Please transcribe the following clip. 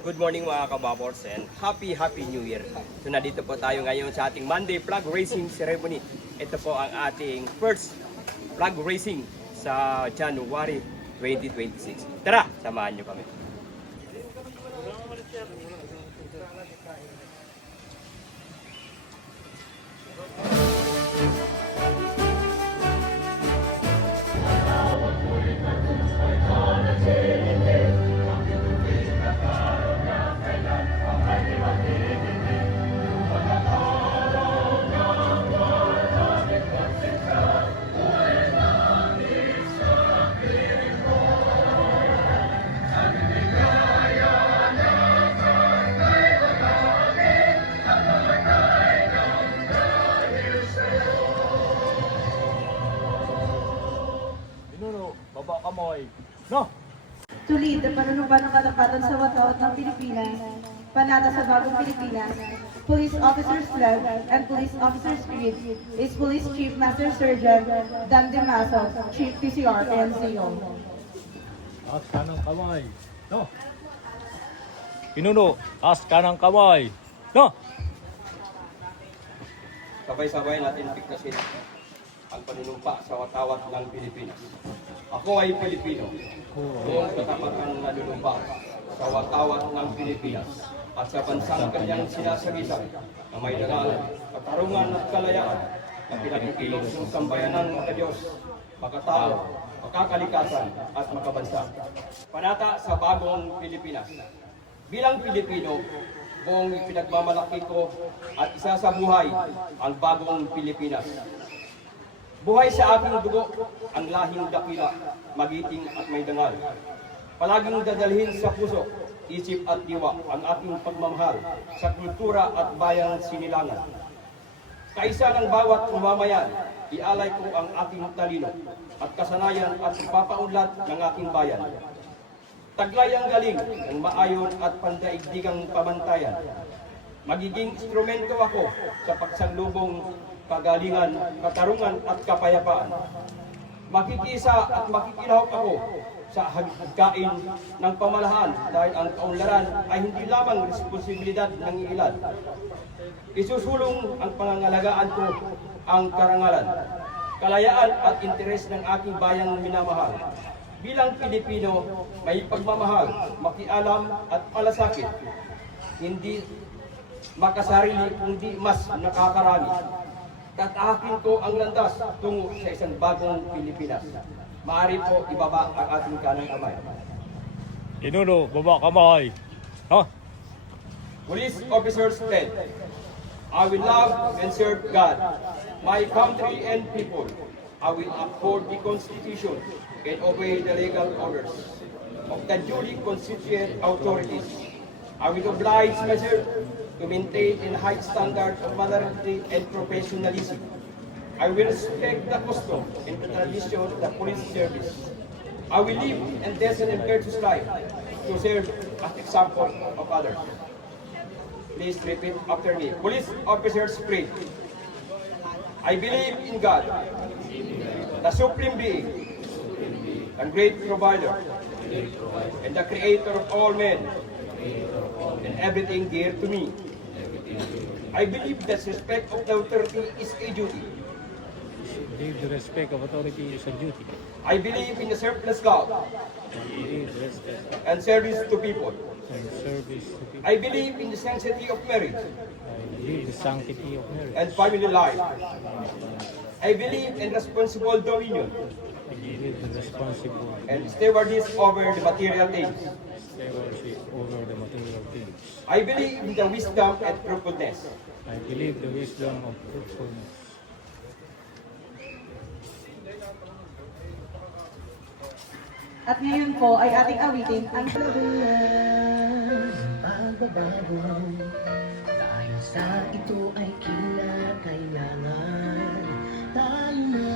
Good morning mga kababors and Happy New Year. So nandito po tayo ngayon sa ating Monday Flag Racing Ceremony. Ito po ang ating first flag racing sa January 2026. Tara, samahan nyo kami. Baba kamoy. No! To lead the panunumpan ng katapatan sa watawat ng Pilipinas, panata sa bagong Pilipinas, Police Officer's Flag and Police Officer's Creed is Police Chief Master Sergeant Dan De Maso, Chief PCR NCO. Taas ka ng kamay. No! Pinuno, taas ka ng kamay. No! Sabay-sabay natin bigkasin ang panunumpa sa watawat ng Pilipinas. Ako ay Pilipino. Buong katapatan nanunumpa sa watawat ng Pilipinas at sa bansang kanyang sinasagisag na may dangal, katarungan at kalayaan na pinagkikilos ng sambayanan ng Diyos, makatao, makakalikasan at makabansa. Panata sa bagong Pilipinas. Bilang Pilipino, buong pinagmamalaki ko at isa sa buhay ang bagong Pilipinas. Buhay sa aking dugo ang lahing dakila, magiting at may dangal. Palaging dadalhin sa puso, isip at diwa ang aking pagmamahal sa kultura at bayang sinilangan. Kaisa ng bawat mamamayan, ialay ko ang aking talino at kasanayan at papaunlad ng aking bayan. Taglay ang galing ng maayon at pandaigdigang pamantayan. Magiging instrumento ako sa pagsanlubong kagalingan, katarungan at kapayapaan. Makikisa at makikilahok ako sa hagkain ng pamalahan dahil ang kaunlaran ay hindi lamang responsibilidad ng ilan. Isusulong ang pangangalagaan ko ang karangalan, kalayaan at interes ng aking bayang minamahal. Bilang Pilipino, may pagmamahal, makialam at malasakit. Hindi makasarili kundi mas nakakarami. Tatahakin ko ang landas tungo sa isang bagong Pilipinas. Maaari po ibaba ang ating kanang kamay. Pinuno, baba kamay. No! Police Officer's Flag. I will love and serve God, my country and people. I will uphold the Constitution and obey the legal orders of the duly constituted authorities. I will oblige myself to maintain a high standard of morality and professionalism. I will respect the custom and the tradition of the police service. I will live a decent and virtuous life to serve as example of others. Please repeat after me. Police Officer's Creed. I believe in God, the Supreme Being, the great Provider, and the Creator of all men, and everything dear to me. I believe that respect of the authority is a duty. The respect of authority is a duty. I believe in the selfless love Respect and service to people. and service to people. I believe in the sanctity of marriage I believe the sanctity of marriage. and family life. I believe in responsible dominion I believe the responsible and stewardship over the material things. stewardship over the material things. I believe in the wisdom and truthfulness. I believe the wisdom of truthfulness. At ngayon po ay ating awitin ang Pagbabago dahil sa ito ay kinakailangan tayo na